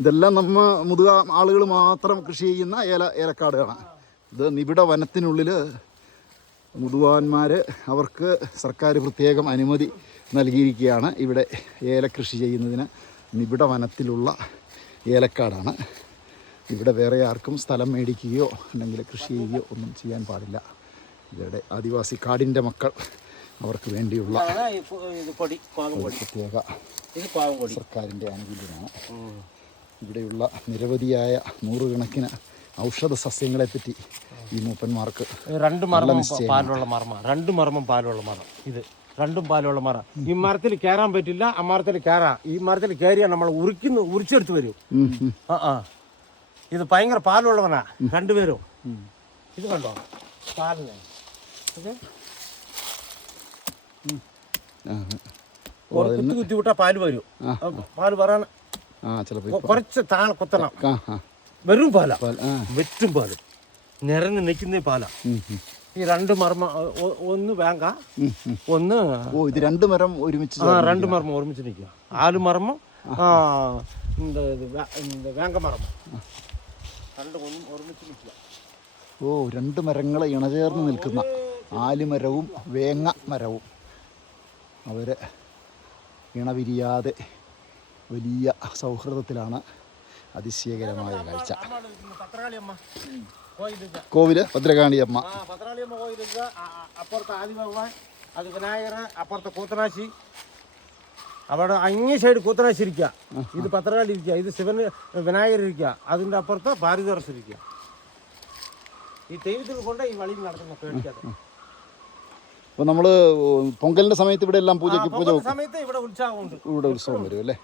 ഇതെല്ലാം മുതുക ആളുകൾ മാത്രം കൃഷി ചെയ്യുന്ന ഏലക്കാടുകളാണ്. ഇത് നിബിഡ വനത്തിനുള്ളിൽ മുതുവാന്മാർ അവർക്ക് സർക്കാർ പ്രത്യേകം അനുമതി നൽകിയിരിക്കുകയാണ്. ഇവിടെ ഏലക്കൃഷി ചെയ്യുന്നതിന് നിബിഡ വനത്തിലുള്ള ഏലക്കാടാണ്. ഇവിടെ വേറെ ആർക്കും സ്ഥലം മേടിക്കുകയോ അല്ലെങ്കിൽ കൃഷി ചെയ്യുകയോ ഒന്നും ചെയ്യാൻ പാടില്ല. ഇവരുടെ ആദിവാസി കാടിൻ്റെ മക്കൾ അവർക്ക് വേണ്ടിയുള്ള പ്രത്യേക സർക്കാരിൻ്റെ ആനുകൂല്യമാണ്. ഇവിടെയുള്ള നിരവധിയായ നൂറുകണക്കിന് ഔഷധ സസ്യങ്ങളെപ്പറ്റി ഈ മൂപ്പന്മാർക്ക് രണ്ട് മർമ്മം പാലുള്ള മരം ഇത് രണ്ടും പാലുള്ള മരം. ഈ മരത്തിൽ കയറാൻ പറ്റില്ല, ആ മരത്തിൽ കയറാം. ഈ മരത്തിൽ കയറിയാൽ നമ്മൾ ഉരിച്ചെടുത്ത് വരും. ഇത് ഭയങ്കര പാലുള്ളവനാ രണ്ടുപേരും. ഇത് കണ്ടോ പാലിനെ കുത്തി വിട്ടാ പാല് വരും. പാല് പറയാൻ കുറച്ച് താഴെ കുത്തണം. വെറും പാല, വെറ്റും പാല് നിറഞ്ഞ് നിൽക്കുന്ന പാല. ഈ രണ്ട് മർമ്മ, ഒന്ന് വേങ്ക, ഒന്ന് ഇത് രണ്ട് മരം ഒരുമിച്ച് നിൽക്കുക. ആലുമർമ്മം, വേങ്ക മർമ്മം രണ്ടും ഒരുമിച്ച് നിൽക്കുക. രണ്ട് മരങ്ങളെ ഇണചേർന്ന് നിൽക്കുന്ന ആലുമരവും വേങ്ങ മരവും അവർ ഇണവിരിയാതെ വലിയ സൗഹൃദത്തിലാണ്. അതിശയകരമായ കാഴ്ച. കോവില് ഭദ്രകാളിയമ്മ, ഭദ്രകാളിയമ്മ കോയിലില്ല. അപ്പുറത്ത് ആദി ഭഗവാൻ, അത് വിനായകർ. അപ്പുറത്ത് കൂത്തനാശി, അവിടെ അങ്ങേ സൈഡ് കൂത്തനാശി ഇരിക്കുക. ഇത് ഭദ്രകാളി ഇരിക്കുക, ഇത് ശിവന് വിനായകർ ഇരിക്കുക. അതിൻ്റെ അപ്പുറത്ത് ഭാരതവർഷം ഇരിക്കുക. ഈ ദൈവത്തിൽ കൊണ്ട് ഈ വഴിയിൽ നടക്കുന്ന പേടിക്കാതെ. അപ്പോൾ നമ്മൾ പൊങ്കലിൻ്റെ സമയത്ത് ഇവിടെ എല്ലാം പൂജ സമയത്ത് ഇവിടെ ഉത്സവമുണ്ട്. ഇവിടെ ഉത്സവം വരും അല്ലേ?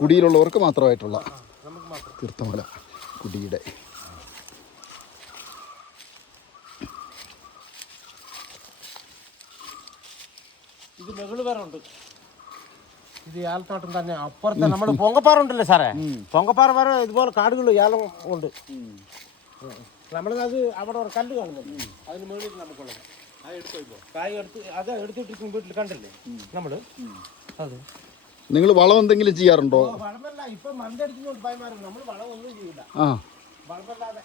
കുടിയിലുള്ളവർക്ക് മാത്രമായിട്ടുള്ള തീർത്ഥമല കുടിയുടെ. ഇത് മെകളുവേറുണ്ട്. ഇത് ഏലത്തോട്ടം തന്നെ. അപ്പുറത്തെ നമ്മൾ പൊങ്കപ്പാറ ഉണ്ടല്ലേ സാറേ, പൊങ്കപ്പാറ വരെ ഇതുപോലെ കാടുകൾ ഏലം ഉണ്ട്. നമ്മളത് അവിടെ ഒരു കല്ല് കാണുന്നുണ്ട്, അതിന് മുകളിൽ നമുക്കുള്ളത്. കായ് എടുത്തിട്ട് വീട്ടിൽ കണ്ടല്ലേ നമ്മള്. അത് നിങ്ങൾ വളം എന്തെങ്കിലും ചെയ്യാറുണ്ടോ? വളമല്ല, ഇപ്പൊ മണ്ടടിക്കുന്നോണ്ട് ഭയമാറും. നമ്മൾ വളം ഒന്നും ചെയ്യില്ല, വളമല്ലാതെ.